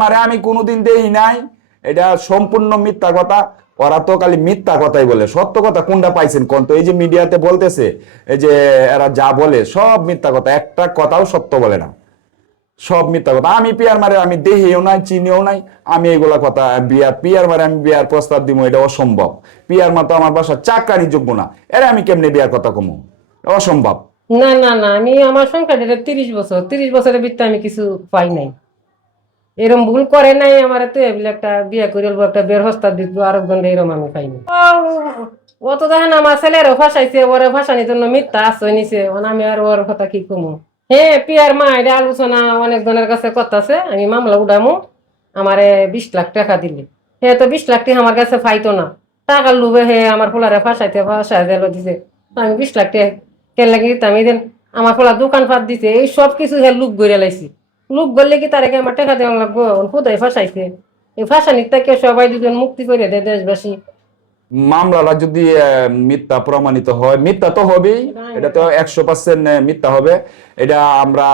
মানে আমি কোনোদিন দেখি নাই, এটা সম্পূর্ণ মিথ্যা কথা। ওরা তো খালি মিথ্যা কথাই বলে, সত্য কথা কোনটা পাইছেন কোন? তো এই যে মিডিয়াতে বলতেছে, এই যে এরা যা বলে সব মিথ্যা কথা, একটা কথাও সত্য বলে না, সব মিথ্যা কথা। আমি পিয়ার মারে আমি দেহিও নাই, চিনিও নাই, আমি এগুলা কথা পিয়ার মারে আমি বিয়ার প্রস্তাব দিব, এটা অসম্ভব। পিয়ার মা তো আমার বাসার চাকরানি যোগ্য না, এরা আমি কেমনে বিয়ার কথা কমু? অসম্ভব। না না না, আমি আমার সংখ্যা 30 বছর, 30 বছরের ভিতরে আমি কিছু পাই নাই। এরম ভুল করে নাই আমার, তো এগুলো একটা বিয়ে করে একটা বের হস্তা দিব আরেকজন, এরম আমি পাইনি। ও তো দেখেন আমার ছেলেরও ফাঁসাইছে, ওরে ফাঁসানির জন্য মিথ্যা আশ্রয় নিছে। আমি আর ওর কথা কি কমু? হ্যাঁ, পিয়ার মা এটা আলোচনা অনেক জনের কাছে করতেছে, আমি মামলা উঠামু, আমারে 20 লাখ টাকা দিলে। হ্যাঁ, তো 20 লাখ টাকা আমার কাছে পাইতো না, টাকার লোভে হে আমার পোলারে ফাঁসাই দিছে। আমি 20 লাখ টাকা কেন লাগি দিতাম? এই দেন আমার পোলা দোকানপাট দিছে, এই সব কিছু হে লুক গড়ে লাইছি। লোক বললে কি তারে আমার টাকা দেওয়া লাগবো? কোথায় ফাঁসাইছে? এই ফাঁসানির থেকে সবাই দুজন মুক্তি করে দেয় দেশবাসী। মামলাটা যদি মিথ্যা প্রমাণিত হয়, মিথ্যা তো হবেই, এটা তো 100% মিথ্যা হবে। এটা আমরা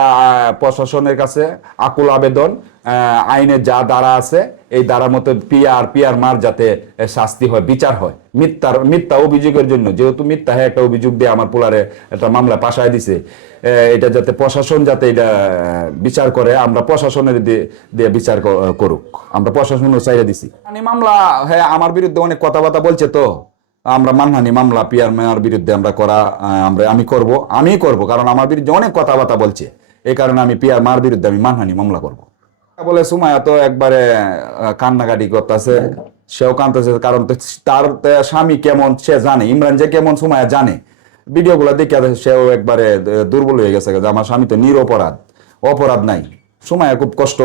প্রশাসনের কাছে আকুল আবেদন, আইনে যা ধারা আছে এই ধারার মতো পিয়ার মার যাতে শাস্তি হয়, বিচার হয়। মিথ্যা অভিযোগের জন্য, যেহেতু মিথ্যা একটা অভিযোগ দিয়ে আমার পোলারে একটা মামলা পাশায় দিছে, এটা যাতে প্রশাসন যাতে এটা বিচার করে, আমরা প্রশাসনের দিয়ে বিচার করুক, আমরা প্রশাসনের চাইয়ে দিছি। মানে মামলা, হ্যাঁ আমার বিরুদ্ধে অনেক কথাবার্তা বলছে, তো আমরা মানহানি মামলা পিয়ার মার বিরুদ্ধে আমরা করা, আমি করব, কারণ আমার বিরুদ্ধে অনেক কথাবার্তা বলছে, এই কারণে আমি পিয়ার মার বিরুদ্ধে আমি মানহানি মামলা করব। বলে সুমাইয়া তো একবারে কান্নাকাটি করতেছে, সেও কাঁদতেছে, কারণ তার স্বামী কেমন সে জানে, ইমরান যে কেমন সুমাইয়া জানে। ভিডিও গুলা দেখে সেও একবারে দুর্বল হয়ে গেছে যে আমার স্বামী তো নিরপরাধ, অপরাধ নাই। সুমাইয়া খুব কষ্ট,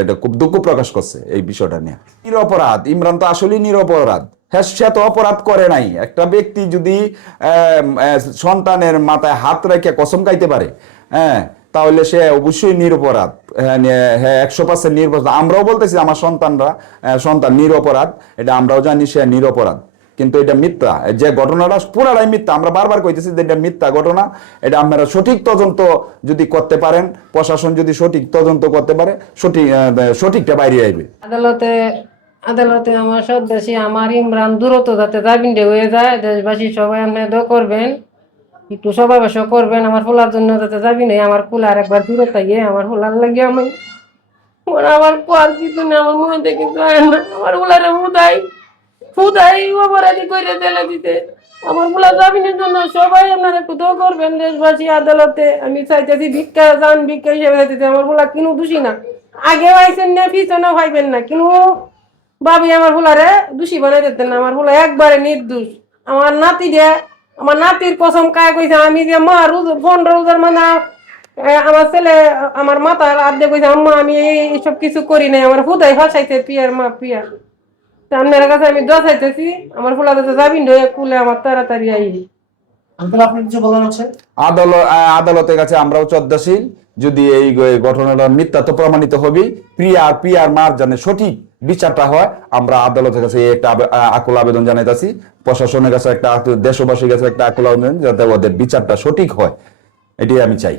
এটা খুব দুঃখ প্রকাশ করছে এই বিষয়টা নিয়ে। নিরপরাধ, ইমরান তো আসলেই নিরপরাধ। হ্যাঁ, সে তো অপরাধ করে নাই। একটা ব্যক্তি যদি সন্তানের মাথায় হাত রেখে কসম খাইতে পারে, হ্যাঁ, তাহলে সে অবশ্যই নিরপরাধ। হ্যাঁ, 100% নিরপরাধ। আমরাও বলতেছি আমার সন্তান নিরপরাধ, এটা আমরাও জানি সে নিরপরাধ, কিন্তু এটা মিথ্যা। যে ঘটনাটা পুরাটাই মিথ্যা, আমরা বারবার কইতেছি যে এটা মিথ্যা ঘটনা। এটা আপনারা সঠিক তদন্ত যদি করতে পারেন, প্রশাসন যদি সঠিক তদন্ত করতে পারে, সঠিকটা বাইরে আইবে। আদালতে আদালতে আমার সন্দেশী আমার ইমরান দ্রুত যাতে জামিন হয়ে যায়, দেশবাসী সবাই আপনারা করবেন, একটু সবাই বসে করবেন আমার ফুলার জন্য, যাতে জামিন হয়। আমার ফুলার একবার ফিরত আইয়ে আমার ফুলার লাগে আমি আমার পর কিছু না, আমার মধ্যে কিন্তু আমার ফুলারে হুদাই অপরাধী করে জেলে দিতে। আমার ফুলা জামিনের জন্য সবাই আপনারা একটু দোয়া করবেন দেশবাসী। আদালতে আমি চাইতেছি ভিক্ষা হিসেবে চাইতেছি, আমার ফুলা কিনু দোষী না। আগে আইসেন না, পিছনে ভাইবেন না, কিনু ভাবি আমার ফুলারে দোষী বানাই দিতেন না। আমার ফুলা একবারে নির্দোষ। আমার নাতির কসম কায় কইছে, আমি যে মা 15 রোজার মানে আমার ছেলে আমার মাথার আর্ধে কইছে, আম্মা আমি এইসব কিছু করি নাই, আমার হুদাই ফাঁসাইছে পিয়ার মা পিয়ার। আপনার কাছে আমি দোয়া চাইতেছি আমার ফুলা যাতে জামিন হয়ে কুলে আমার তাড়াতাড়ি আই। আপনি কিছু বলার আছে? আদালতের কাছে আমরাও শ্রদ্ধাশীল। যদি এই ঘটনাটা মিথ্যা তো প্রমাণিত হবে, পিয়ার মার জানে সঠিক বিচারটা হয়, আমরা আদালতের কাছে একটা আকুল আবেদন জানাইতেছি, প্রশাসনের কাছে একটা, দেশবাসীর কাছে একটা আকুল আবেদন, যাতে ওদের বিচারটা সঠিক হয়, এটাই আমি চাই।